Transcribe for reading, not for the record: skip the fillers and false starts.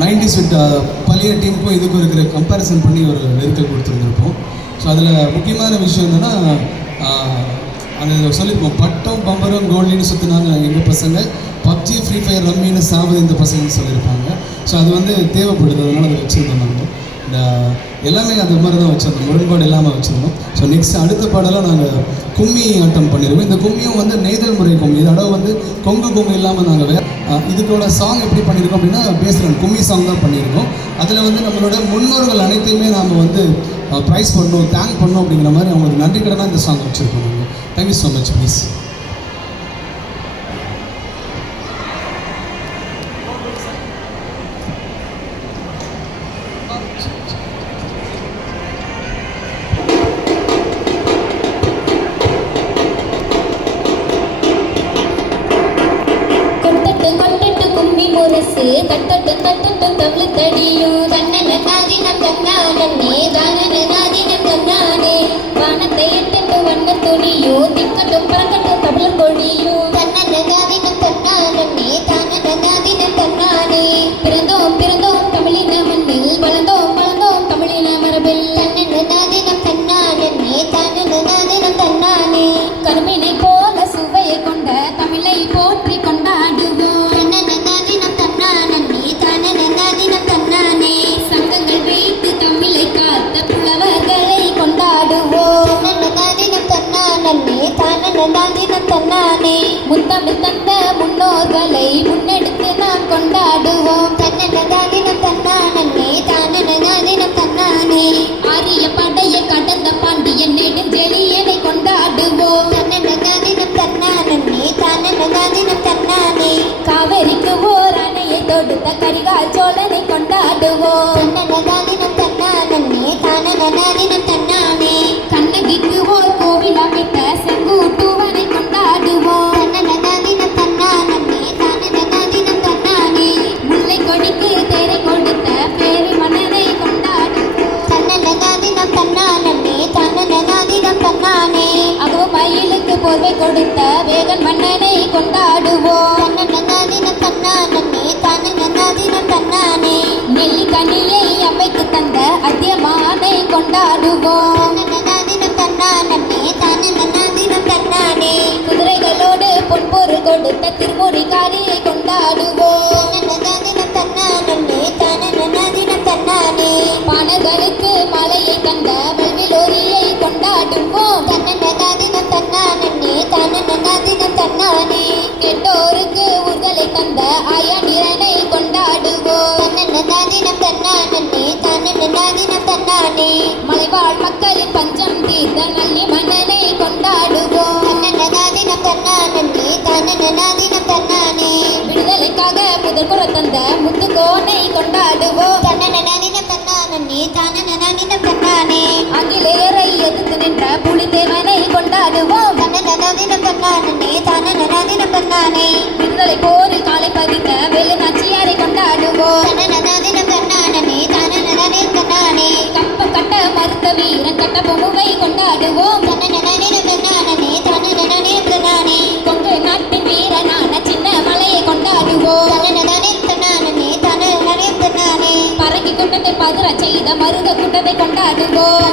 90s with பழைய டீமுக்கும் இதுக்கும் இருக்கிற கம்பேரிசன் பண்ணி ஒரு லிரிக்கல் கொடுத்துருந்துருப்போம். ஸோ அதில் முக்கியமான விஷயம் என்னென்னா அது சொல்லியிருப்போம், பட்டம் பம்பரம் கோல்டின்னு சுற்றினாங்க எங்கள் பசங்க, பப்ஜி ஃப்ரீ ஃபயர் ரம்மின்னு சாவது இந்த பசங்கன்னு சொல்லியிருப்பாங்க. ஸோ அது வந்து தேவைப்படுது, அதனால் அதை வச்சுருந்தோம். நாங்கள் இந்த எல்லாமே அது மாதிரி தான் வச்சுருந்தோம், முரண்பாடு இல்லாமல் வச்சுருந்தோம். ஸோ நெக்ஸ்ட் அடுத்த பாடலாம் நாங்கள் கும்மி ஆட்டம் பண்ணிடுவோம். இந்த கும்மியும் வந்து நெய்தல் முறை கும்மி, இதோட வந்து கொங்கு கும்மி இல்லாமல் நாங்கள் இதுக்கோட சாங் எப்படி பண்ணியிருக்கோம் அப்படின்னா பேஸ்ட் கும்மி சாங் தான் பண்ணியிருக்கோம். அதில் வந்து நம்மளோட முன்னோர்கள் அனைத்தையுமே நாம் வந்து ப்ரைஸ் பண்ணணும், தேங்க் பண்ணணும் அப்படிங்கிற மாதிரி அவங்களுக்கு நன்றி கடனாக இந்த சாங் வச்சுருக்கோம். நாங்கள் தேங்க்யூ ஸோ மச். ப்ளீஸ் தட்டட்டு தட்டட்டு தவளு தடியும் தன்னன நாதினம் தன்னானே தானன தன்னானே வானத்தை எட்டட்டு வண்ண துணியோ திக்கட்டும் பறக்கட்டும் தமிழ் கொடியும் தன்னன நாதினம் தன்னானே தானன நாதினம் தன்னானே பிறந்தோம் பிறந்தோம் தமிழின மண்ணில் வளர்ந்தோம் வளர்ந்தோம் தமிழின மரபில் தன்னன நாதினம் தன்னானே தானன நாதினம் தன்னானே கருமினை போல சுவையை கொண்ட தமிழை போற்றி கொண்டாடுவோம். சங்கங்கள் வைத்து தமிழை காத்த புலவர்களை கொண்டாடுவோம். தன்னானே முத்தமிழ் தந்த முன்னோர்களை முன்னெடுத்து நாம் கொண்டாடுவோம். தன்னானே தன்னானே ஆரிய படையை கடந்த பாண்டியன் நெடுஞ்செழியனை கொண்டாடுவோம். தன்னானே காவிரிக்கு ஓர் அணையை தொடுத்த கரிகால் சோழனை கொண்டாடுவோம். தன்னானே கண்ணகிக்கு ஓர் கோவில் அமைத்த செங்கூட்டுவனை கொண்டாடுவோம். தன்னானே முல்லை கொடிக்கு தேரை கொடுத்த பேரி மன்னனை கொண்டாடுவோம். தன்னானே அகோ மயிலுக்கு போர்வை கொடுத்த வேகன் மன்னனை கொண்டாடுவோம். தன்னானே நெல்லிக்கனியை அமைத்து தந்த அதியமானை கொண்டாடுவோம். குதிரைகளோடு பொன்பொருள் கொடுத்த திருமுறைக்காரியை கொண்டாடுவோம். பாணர்களுக்கு மலையை கண்ட வெள்விலோரியை கொண்டாடுவோம். கெட்டோருக்கு ஊர்களை தந்த ஆயாண்டிரனை கொண்டாடுவோம். மலைவாழ் மக்களின் பஞ்சம் தீர்த்த நல்லி மன்னனை கொண்டாடுவோம். விடுதலைக்காக முதல் குறை தந்த முத்துக்கோனை கொண்டாடுவோம். ஆங்கிலேயரை எதிர்த்து நின்ற புலித்தேவனை கொண்டாடுவோம். விடுதலை போரில் காலை பதித்த வேலு நாச்சியாரை கொண்டாடுவோம். கப்பம் கட்ட மறுத்த வீரன் கட்ட பொம்முவை கொண்டாடுவோம். கொங்கு நாட்டின் வீரனான சின்ன மலையை கொண்டாடுவோம். பறங்கி கூட்டத்தை பதுர செய்த மருத கூட்டத்தை கொண்டாடுவோம்.